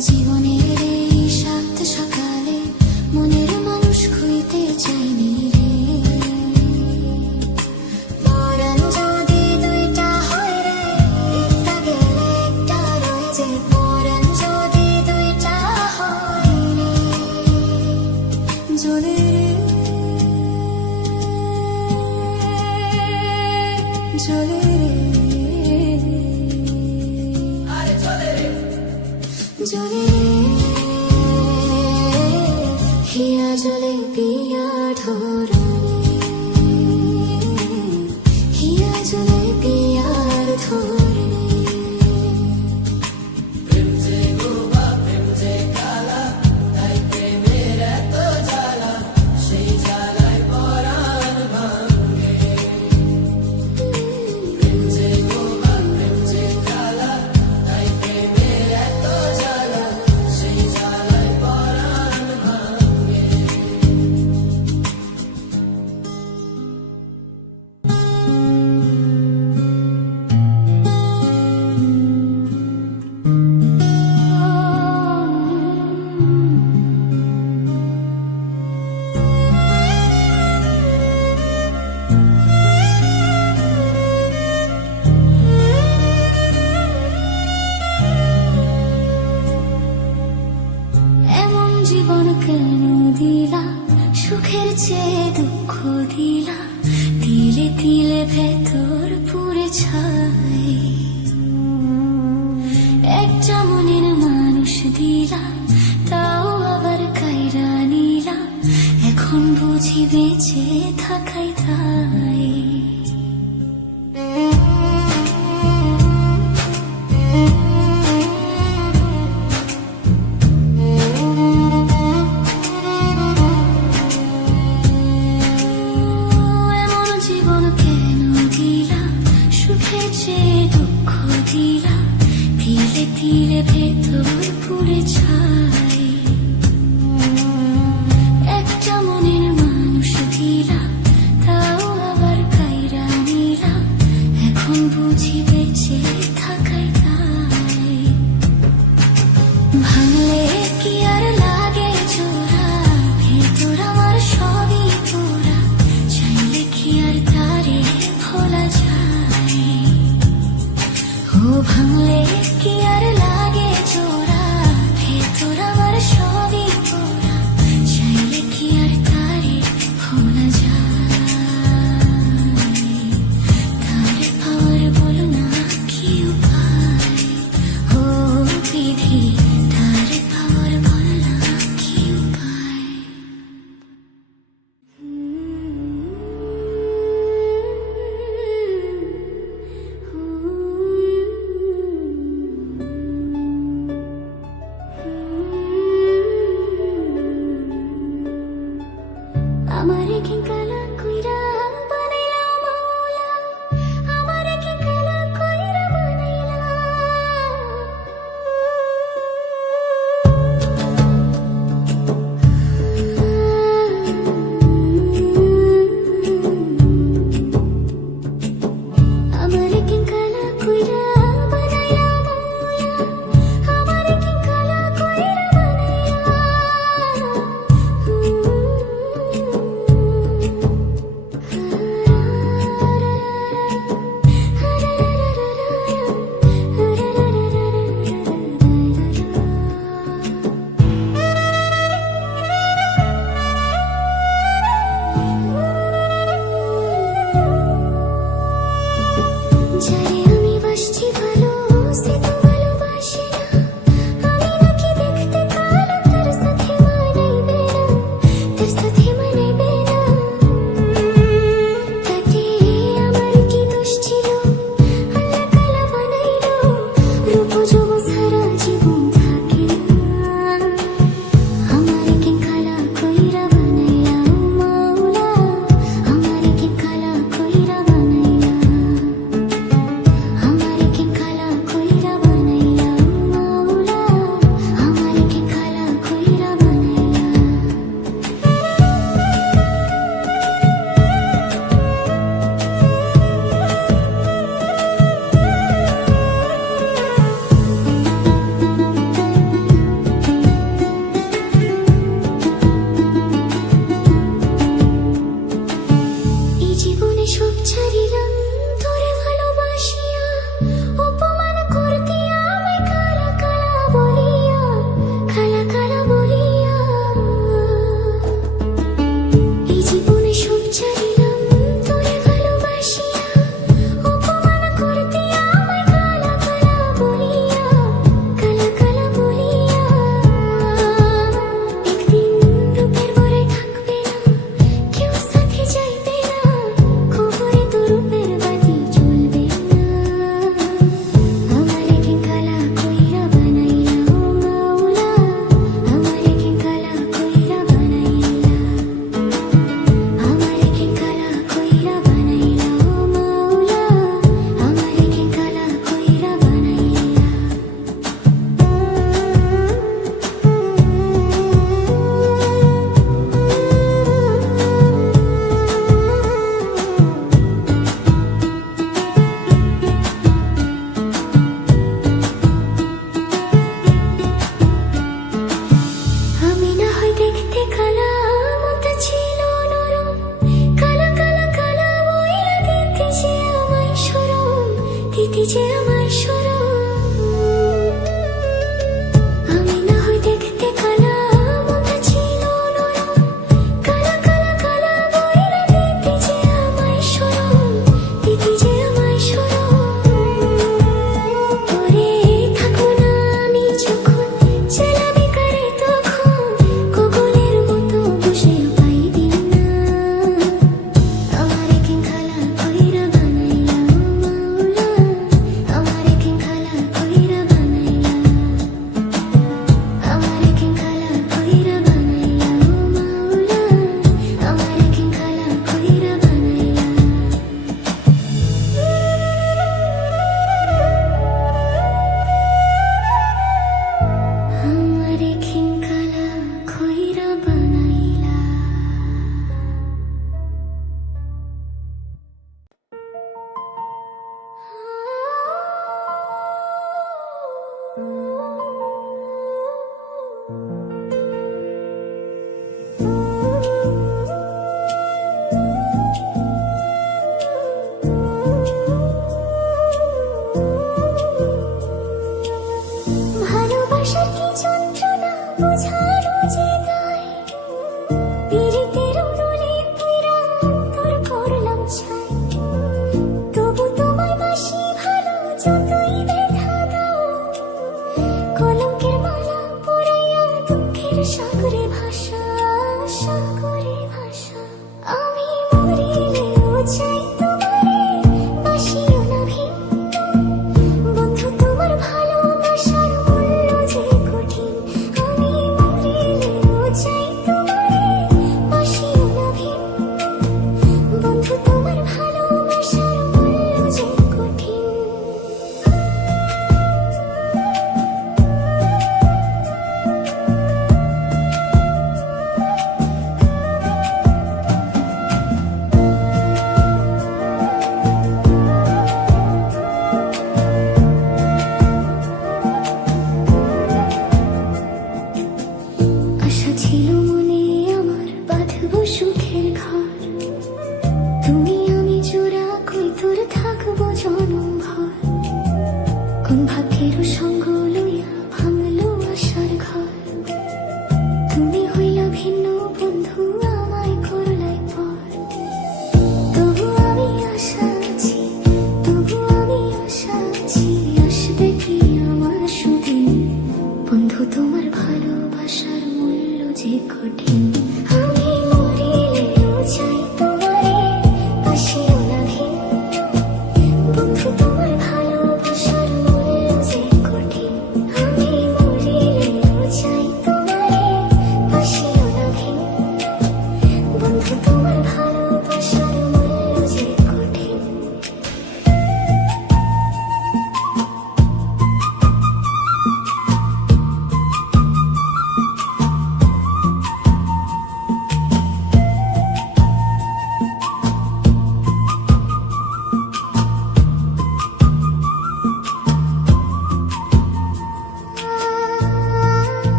জীবনের এখন বুঝি বেঁচে থাকাই তাই। এখন বুঝি বেঁচে থাকাই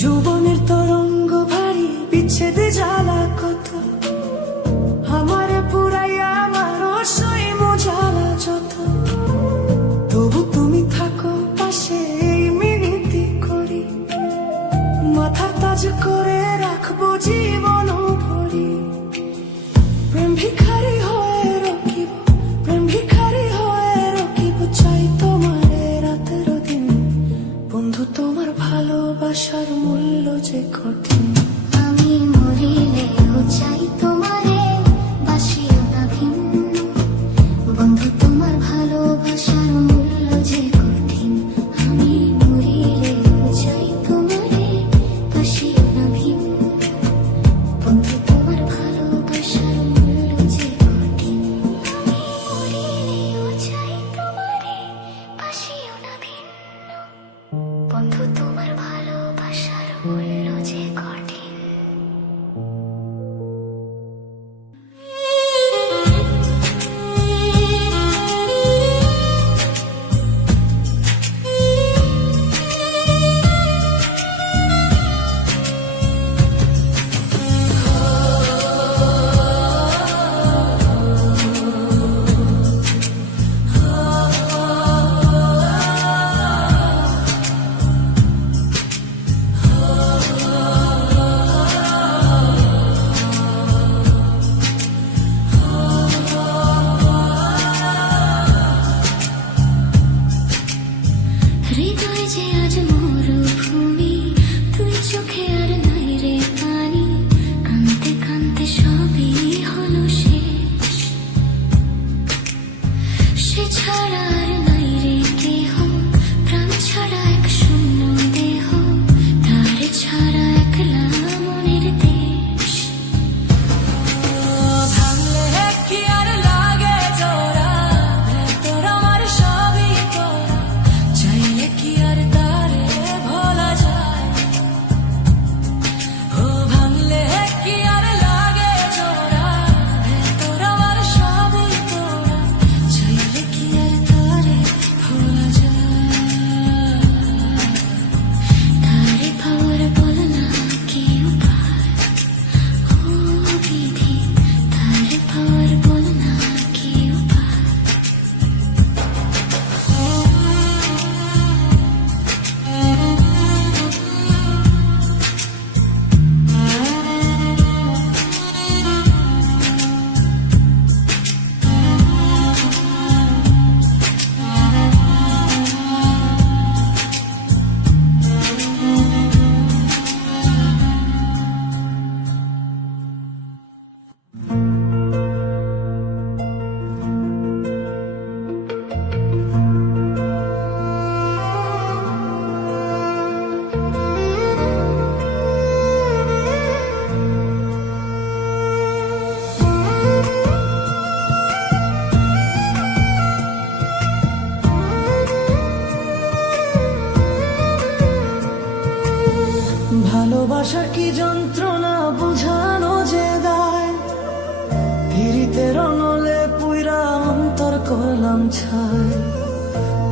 যৌবনের তরঙ্গ ভারী বিচ্ছেদে জ্বালা কত?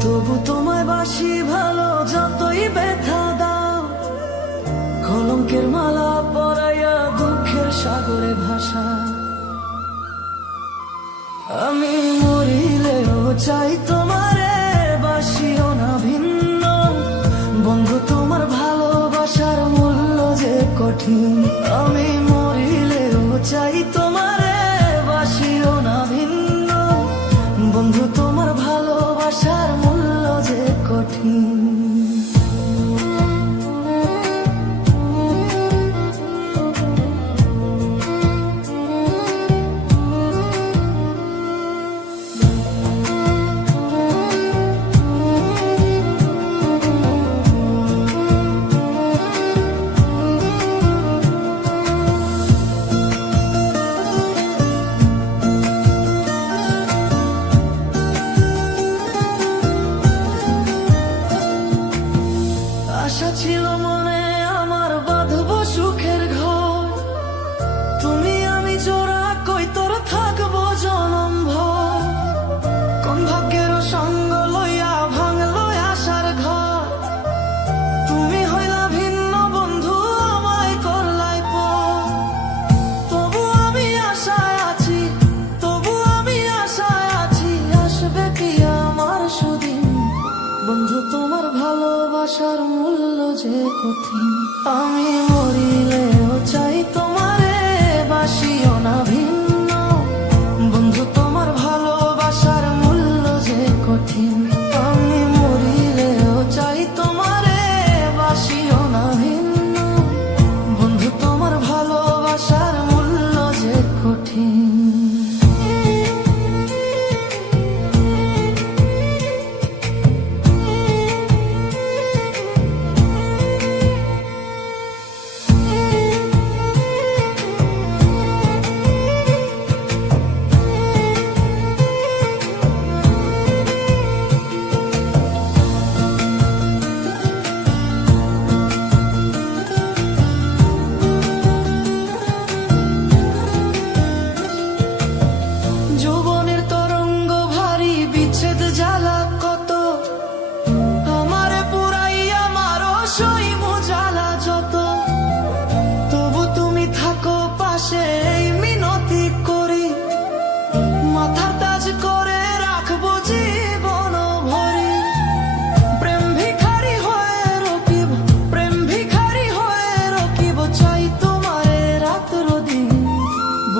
তবু তোমায় বাসি ভালো, যতই ব্যথা দাও, কলঙ্কের মালা পরাইয়া দুঃখের সাগরে ভাষা আমি মরিলেও চাই তোমারে, বাসিও না ভিন্ন। বন্ধু, তোমার ভালোবাসার মূল্য যে কঠিন, আমি মরিলেও চাই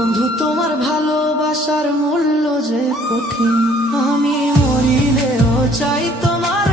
বন্ধু তোমার ভালোবাসার মূল্য যে কঠিন। আমি মরিলেও চাই তোমার